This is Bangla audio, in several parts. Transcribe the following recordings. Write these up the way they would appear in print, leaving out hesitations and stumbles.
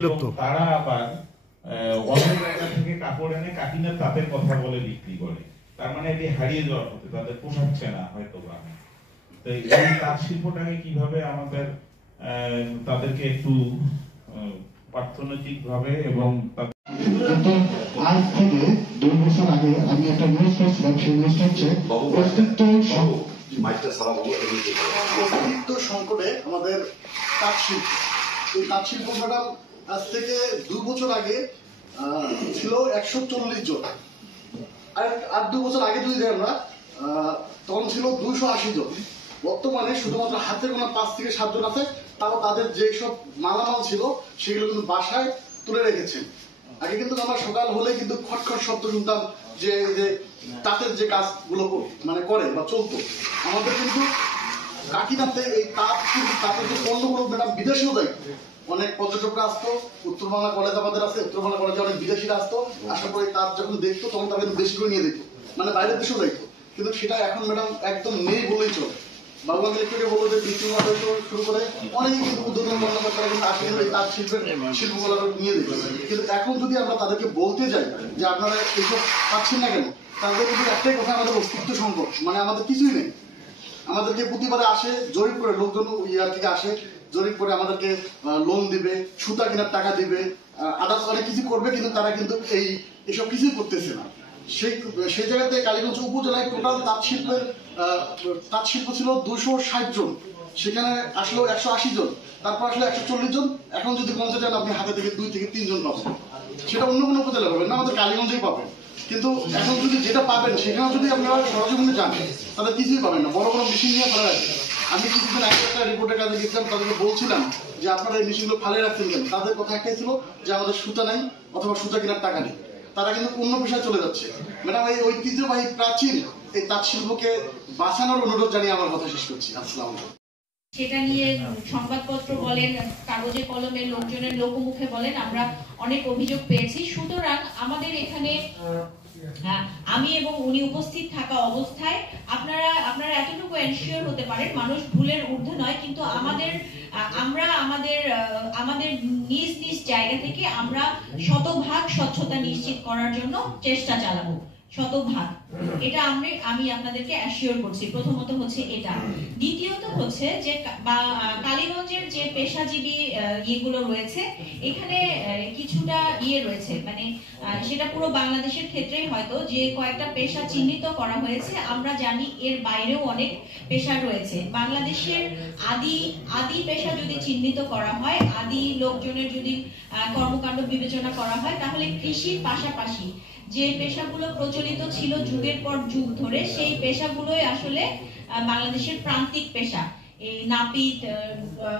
তারা আবার অন্য জায়গা থেকে কাপড় এনে কাটিনের তাঁতের কথা বলে বিক্রি করে। তার মানে এটি হারিয়ে যাওয়ার পথে, তাদের পোষাচ্ছে না হয়তো বা। তো এই তাঁত শিল্পটাকে কিভাবে আমাদের তাদেরকে একটু অর্থনৈতিক ভাবে এবং আজ থেকে 2 বছর আগে আমি একটা নিউজ পড়ছিলাম, সেই নিউজটা হচ্ছে অস্তিত্ব সংকটে আমাদের তাঁত শিল্প। এই তাঁত শিল্প ম্যাডাম আজ থেকে 2 বছর আগে ছিল 140 জন, আর 2 বছর আগে যদি আমরা তখন ছিল 280 জন। বর্তমানে শুধুমাত্র হাতে গোনা 5 থেকে 7 জন আছে, তাও তাদের যেসব মালামাল ছিল সেগুলো কিন্তু বাসায় তুলে রেখেছেন। আগে কিন্তু আমরা সকাল হলে কিন্তু খটখট শব্দ শুনতাম যে তাঁতের যে কাজগুলো মানে করে বা চলতো। আমাদের কিন্তু কাকিনাতে এই তাঁতের যে পণ্যগুলো ম্যাডাম বিদেশেও যায়, অনেক পর্যটকরা আসতো। উত্তর বাংলা কলেজ আমাদের আছে, উত্তর বাংলা কলেজে অনেক বিদেশিরা আসতো, আসার পরে তাঁত যখন দেখতো তখন তারা কিন্তু বেশি করে নিয়ে দিত, মানে বাইরের দেশেও যাইতো। কিন্তু সেটা এখন ম্যাডাম একদম নেই বলেই চলে। বাংলা থেকে বললো যে দ্বিতীয় শুরু করে অনেকেই কিন্তু উদ্যোগের কর্মকর্তারা কিন্তু আসে কিন্তু এই তাঁত শিল্পগুলো নিয়ে দিত। কিন্তু এখন যদি আমরা তাদেরকে বলতে যাই যে আপনারা এইসব পাচ্ছেন না কেন, তাদের কিন্তু একটাই কথা, আমাদের অস্তিত্ব সংকট, মানে আমাদের কিছুই নেই। আমাদেরকে প্রতিবারে আসে জরিপ করে, লোকজন ইয়ার থেকে আসে জরিপ করে আমাদেরকে লোন দিবে, সুতা কেনার টাকা দিবে, আদার্স অনেক কিছু করবে, কিন্তু তারা কিন্তু এইসব কিছুই করতেছে না। সেই জায়গাতে কালীগঞ্জ উপজেলায় টোটাল তাঁত শিল্প ছিল 260 জন, সেখানে আসলো 180 জন, তারপর আসলে 140 জন। এখন যদি পৌঁছে যান আপনি হাতে থেকে 2 থেকে 3 জন পাবেন, সেটা অন্য কোনো উপজেলা পাবেন না, আমাদের কালীগঞ্জেই পাবেন। কিন্তু এখন যদি যেটা পাবেন সেখানে যদি আপনারা সরজমিনে যান তাহলে কিছুই পাবেন না, বড় বড় মেশিন নিয়ে ফেলে রাখবেন। আমি কিছুদিন আগে একটা রিপোর্টের কাজে গেছিলাম, তাদেরকে বলছিলাম যে আপনারা এই মেশিনগুলো ফালে রাখছেন কেন। তাদের কথা একটাই ছিল যে আমাদের সুতা নাই অথবা সুতা কেনার টাকা নেই। তারা কিন্তু অন্য পেশায় চলে যাচ্ছে। ম্যাডাম এই ঐতিহ্যবাহী প্রাচীন এই তাঁত শিল্পকে বাঁচানোর অনুরোধ জানিয়ে আমার কথা শেষ করছি। আসসালামু আলাইকুম। সেটা নিয়ে সংবাদপত্র বলেন, কাগজে কলমে, লোকজনের লোকমুখে বলেন, আমরা অনেক অভিযোগ পেয়েছি। সুতরাং আমাদের এখানে আমি এবং উনি উপস্থিত থাকা অবস্থায় আপনারা এতটুকু এনশিওর হতে পারেন, মানুষ ভুলের ঊর্ধ্বে নয়, কিন্তু আমরা আমাদের নিজ নিজ জায়গা থেকে আমরা শতভাগ স্বচ্ছতা নিশ্চিত করার জন্য চেষ্টা চালাবো, শতভাগ। এটা আমি আপনাদেরকে অ্যাসিওর করছি। প্রথমত হচ্ছে এটা। দ্বিতীয়ত হচ্ছে যে কালীগঞ্জের যে পেশাজীবী ইয়েগুলো রয়েছে, এখানে কিছুটা রয়েছে, মানে সেটা পুরো বাংলাদেশের ক্ষেত্রেই হয়তো যে কয়েকটা পেশা চিহ্নিত করা হয়েছে। আমরা জানি এর বাইরেও অনেক পেশা রয়েছে। বাংলাদেশের আদি পেশা যদি চিহ্নিত করা হয়, আদি লোকজনের যদি কর্মকাণ্ড বিবেচনা করা হয়, তাহলে কৃষির পাশাপাশি যে পেশাগুলো প্রচলিত ছিল যুগের পর যুগ ধরে, সেই পেশাগুলোই আসলে বাংলাদেশের প্রান্তিক পেশা। এই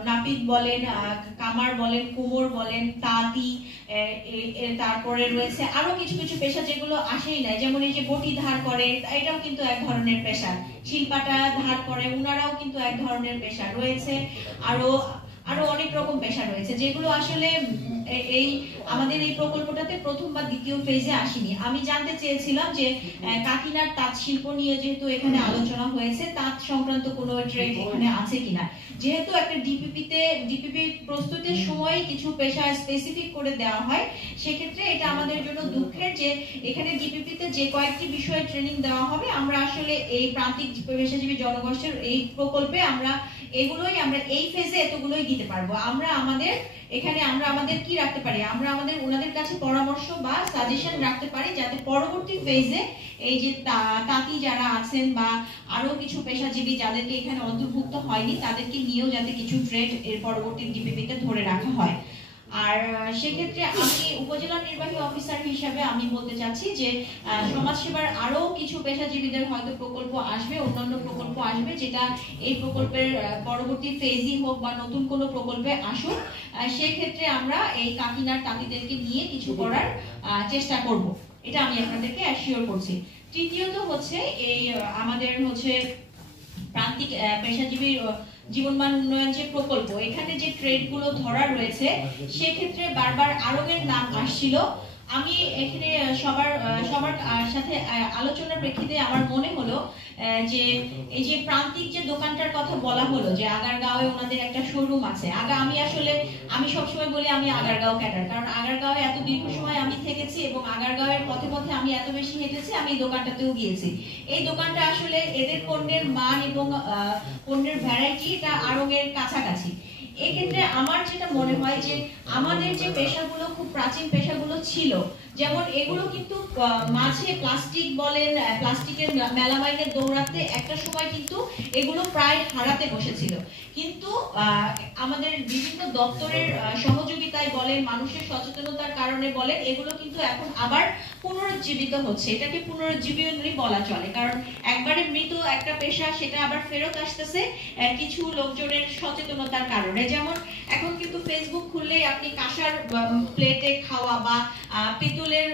নাপিত বলেন, কামার বলেন, কুমোর বলেন, তাঁতি, তারপরে রয়েছে আরো কিছু কিছু পেশা যেগুলো আসেই নাই, যেমন এই যে বটি ধার করে, এটাও কিন্তু এক ধরনের পেশা। শিল্পাটা ধার করে, উনারাও কিন্তু এক ধরনের পেশা রয়েছে। আরো অনেক রকম পেশা রয়েছে যেগুলো আসলে আমাদের এই প্রকল্পটাতে প্রথম বা দ্বিতীয় ফেজে আসেনি। আমি জানতে চেয়েছিলাম যে কাকিনার তাঁত শিল্প নিয়ে যেহেতু এখানে আলোচনা হয়েছে, তাঁত সংক্রান্ত কোনো ট্রেড এখানে আছে কিনা। যেহেতু একটা ডিপিপি প্রস্তুতির সময় কিছু পেশা স্পেসিফিক করে দেওয়া হয়, সেক্ষেত্রে এটা আমাদের জন্য দুঃখের যে এখানে ডিপিপিতে যে কয়েকটি বিষয়ে ট্রেনিং দেওয়া হবে, আমরা আসলে এই প্রান্তিক পেশাজীবী জনগোষ্ঠীর এই প্রকল্পে আমরা এই ফেজে এতগুলোই দিতে পারবো। আমরা আমাদের কি রাখতে পারি, আমরা ওনাদের কাছে পরামর্শ বা সাজেশন রাখতে পারি, যাতে পরবর্তী ফেজে এই যে তাঁতি যারা আছেন বা আরো কিছু পেশাজীবী যাদেরকে এখানে অন্তর্ভুক্ত হয়নি, তাদেরকে নিয়েও যাতে কিছু ট্রেড এর পরবর্তী ডিপিপিতে ধরে রাখা হয়। আর সেক্ষেত্রে আমি উপজেলা নির্বাহী অফিসার হিসাবে আমি বলতে চাচ্ছি যে সমাজসেবার আরো কিছু পেশাজীবীদের হয়তো প্রকল্প আসবে, অন্যান্য প্রকল্প আসবে, যেটা এই প্রকল্পের পরবর্তী ফেজই হোক বা নতুন কোনো প্রকল্পে আসুক, সেক্ষেত্রে আমরা এই কাকিনার তাঁতিদেরকে নিয়ে কিছু করার চেষ্টা করব। এটা আমি আপনাদেরকে অ্যাসিওর করছি। তৃতীয়ত হচ্ছে এই আমাদের হচ্ছে প্রান্তিক পেশাজীবী জীবনমান উন্নয়ন যে প্রকল্প, এখানে যে ট্রেড গুলো ধরা রয়েছে, সেক্ষেত্রে বারবার আরবের নাম আসছিল। আমি এখানে সবার সাথে আলোচনার প্রেক্ষিতে আমার মনে হলো যে এই যে প্রান্তিক যে দোকানটার কথা বলা হলো যে আগারগাঁওয়ে ওনাদের একটা শোরুম আছে। আমি সবসময় বলি আমি আগারগাঁও ক্যাডার, কারণ আগারগাঁওয়ে এত দীর্ঘ সময় আমি থেকেছি এবং আগারগাঁওয়ের পথে পথে আমি এত বেশি হেঁটেছি, আমি এই দোকানটাতেও গিয়েছি। এই দোকানটা আসলে এদের পণ্যের মান এবং পণ্যের ভ্যারাইটি এটা আড়ং-এর কাছাকাছি। এক্ষেত্রে আমার যেটা মনে হয় যে আমাদের যে পেশাগুলো খুব প্রাচীন পেশাগুলো ছিল, যেমন এগুলো কিন্তু মাঝে প্লাস্টিক বলেন, প্লাস্টিকের মেলামাইনের দৌড়াতে একটা সময় কিন্তু এগুলো প্রায় হারাতে বসেছিল, কিন্তু আমাদের বিভিন্ন দপ্তরের সহযোগিতায় বলেন, মানুষের সচেতনতার কারণে বলেন, এগুলো কিন্তু এখন আবার পুনরুজ্জীবিত হচ্ছে। এটাকে পুনরুজ্জীবনই বলা চলে, কারণ একবারে মৃত একটা পেশা সেটা আবার ফেরত আসতেছে কিছু লোকজনের সচেতনতার কারণে। যেমন এখন কিন্তু ফেসবুক খুললেই আপনি কাঁসার প্লেটে খাওয়া বা পিতলের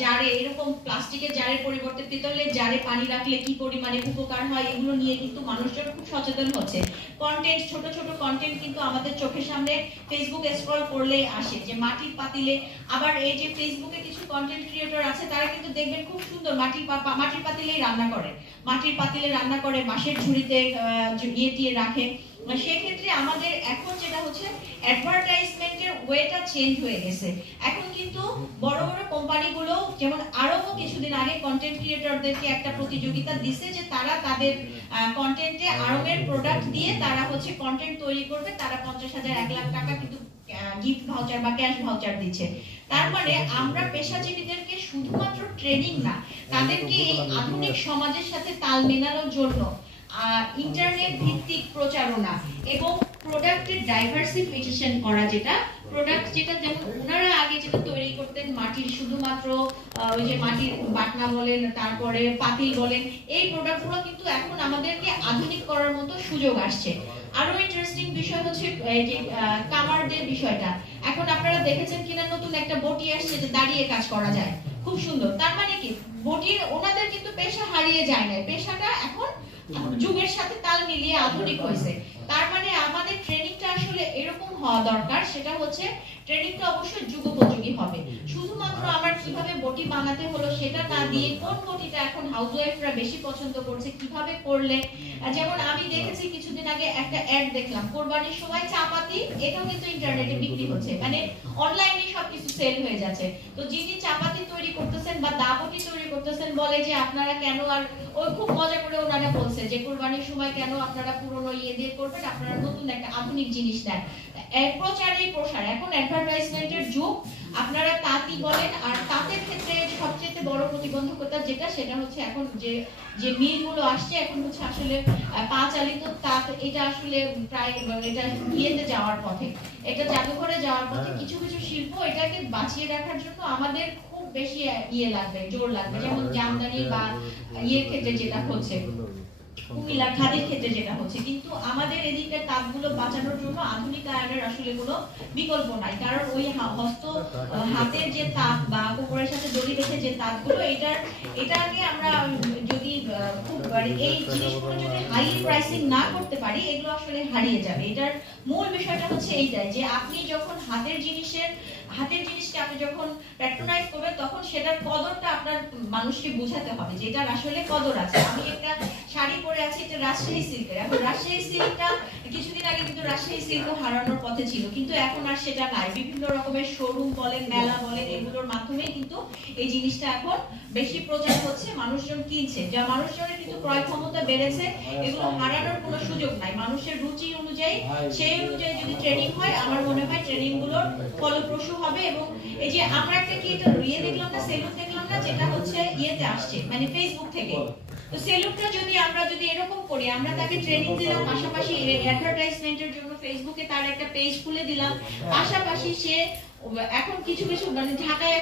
জারে, এরকম প্লাস্টিকের জারের পরিবর্তে পিতলের জারে পানি রাখলে কি পরিমাণে উপকার হয় এগুলো নিয়ে কিন্তু মানুষজন খুব সচেতন হচ্ছে। কন্টেন্ট, ছোট ছোট কন্টেন্ট কিন্তু আমাদের চোখের সামনে ফেসবুক স্ক্রল করলে আসে, যে মাটির পাতিলে, আবার এই যে ফেসবুকে কিছু কন্টেন্ট ক্রিয়েটর আছে তারা কিন্তু দেখবেন খুব সুন্দর মাটির পাতিলেই রান্না করে, মাটির পাতিলে রান্না করে, বাঁশের ঝুড়িতে দিয়ে রাখে। সেক্ষেত্রে আমাদের এখন যেটা হচ্ছে অ্যাডভার্টাইজমেন্টের ওয়েটা চেঞ্জ হয়ে গেছে। এখন কিন্তু বড় বড় কোম্পানিগুলো, যেমন আরো কিছুদিন আগে কন্টেন্ট ক্রিয়েটরদেরকে একটা প্রতিযোগিতা দিছে যে তারা তাদের কন্টেন্টে আড়ং-এর প্রোডাক্ট দিয়ে তারা হচ্ছে কন্টেন্ট তৈরি করবে, তারা 50,000 1 লাখ টাকা কিন্তু গিফট ভাউচার বা ক্যাশ ভাউচার দিচ্ছে। তার মানে আমরা পেশাজীবীদেরকে শুধুমাত্র ট্রেনিং না, তাদেরকে এই আধুনিক সমাজের সাথে তাল মেলানোর জন্য ইন্টারনেট ভিত্তিক প্রচারণা এবং প্রোডাক্টের ডাইভার্সিফিকেশন করা, যেটা প্রোডাক্ট যেটা যেমন ওনারা আগে যেটা তৈরি করতেন মাটির, শুধুমাত্র ওই যে মাটির বাটনা বলেন, তারপরে পাতিল বলেন, এই প্রোডাক্টগুলো কিন্তু এখন আমাদেরকে আধুনিক করার মতো সুযোগ আসছে। আরো ইন্টারেস্টিং বিষয় হচ্ছে এই যে কামারদের বিষয়টা। এখন আপনারা দেখেছেন কিনা নতুন একটা বটি আসছে যে দাঁড়িয়ে কাজ করা যায়, খুব সুন্দর। তার মানে কি বটির ওনাদের কিন্তু পেশা হারিয়ে যায় না, পেশাটা এখন যুগের সাথে তাল মিলিয়ে আধুনিক হয়েছে। তার মানে আমাদের ট্রেনিংটা আসলে এরকম হওয়া দরকার, সেটা হচ্ছে ট্রেনিংটা অবশ্যই যুগোপযোগী হবে। শুধুমাত্র আমার কিভাবে বটি বানাতে হলো সেটা না দিয়ে কোন বটিটা এখন হাউসওয়াইফরা বেশি পছন্দ করছে, কিভাবে করলে, যেমন আমি দেখেছি কিছুদিন আগে একটা অ্যাড দেখলাম কোরবানির সময় চাপাতি, এটাও কিন্তু ইন্টারনেটে বিক্রি হচ্ছে, মানে অনলাইনে সবকিছু সেল হয়ে যাচ্ছে। তো যিনি চাপাতি তৈরি করতেছেন বা দাবটি তৈরি করতেছেন বলে যে আপনারা কেন, আর ওই খুব মজা করে ওনারা বলছে যে কোরবানির সময় কেন আপনারা পুরনো ইয়ে দিয়ে করবেন, আপনারা নতুন একটা আধুনিক জিনিস দেন। প্রচারের প্রসার, এখন অ্যাডভার্টাইজমেন্টের যুগ। আপনারা তাঁতি বলেন, আর তাঁতের ক্ষেত্রে সবচেয়ে বড় প্রতিবন্ধকতা যেটা, সেটা হচ্ছে এখন যে মিলগুলো আসছে এখন হচ্ছে আসলে পা চালিত তাঁত, এটা আসলে প্রায় এটা ইয়েতে যাওয়ার পথে, এটা জাদুঘরে যাওয়ার পথে। কিছু কিছু শিল্প এটাকে বাঁচিয়ে রাখার জন্য আমাদের খুব বেশি ইয়ে লাগবে, জোর লাগবে। যেমন জামদানি বা ইয়ের ক্ষেত্রে যেটা হচ্ছে, কুমিল্লা খাদির ক্ষেত্রে যেটা হচ্ছে, কিন্তু আমাদের এদিকে তাঁতগুলো বাঁচানোর জন্য আধুনিকায়নের আসলে কোনো বিকল্প নাই। কারণ ওই হাতের যে তাঁত বা কোমরের সাথে দড়ি রেখে যে তাঁতগুলো, এটাকে আমরা যদি খুব এই জিনিসগুলো যদি হাই প্রাইসিং না করতে পারি, এগুলো আসলে হারিয়ে যাবে। এটার মূল বিষয়টা হচ্ছে এইটাই, যে আপনি যখন হাতের জিনিসকে আপনি যখন প্যাট্রোনাইজ করবেন, তখন সেটার কদরটা আপনার মানুষকে বোঝাতে হবে যে এটার আসলে কদর আছে। আমি একটা শাড়ি পরে আছি, এটা রাজশাহী সিল্কের, এখন রাজশাহী সিল্কটা কিছুদিন আগে কিন্তু রাজশাহী সিল্কও হারানোর পথে ছিল, কিন্তু এখন আর সেটা নাই। বিভিন্ন রকমের শোরুম বলেন, মেলা বলেন, এগুলোর মাধ্যমে কিন্তু এই জিনিসটা এখন বেশি প্রচার হচ্ছে, মানুষজন কিনছে, যা মানুষজনের কিন্তু ক্রয় ক্ষমতা বেড়েছে। এগুলো হারানোর কোনো সুযোগ নাই। মানুষের রুচি অনুযায়ী, সেই অনুযায়ী যদি ট্রেনিং হয়, আমার মনে হয় ট্রেনিং গুলোর ফলপ্রসূ হবে। এবং এই যে আমরা একটা কি এটা ইয়ে দেখলাম না, সেলুন দেখলাম না, যেটা হচ্ছে ইয়েতে আসছে, মানে ফেসবুক থেকে। তো সেলুনটা আমরা যদি এরকম করি, আমরা তাকে ট্রেনিং দিলাম, পাশাপাশি অ্যাডভার্টাইজমেন্টের জন্য ফেসবুকে তার একটা পেজ খুলে দিলাম, পাশাপাশি সে এখন কিছু মানে ঢাকায়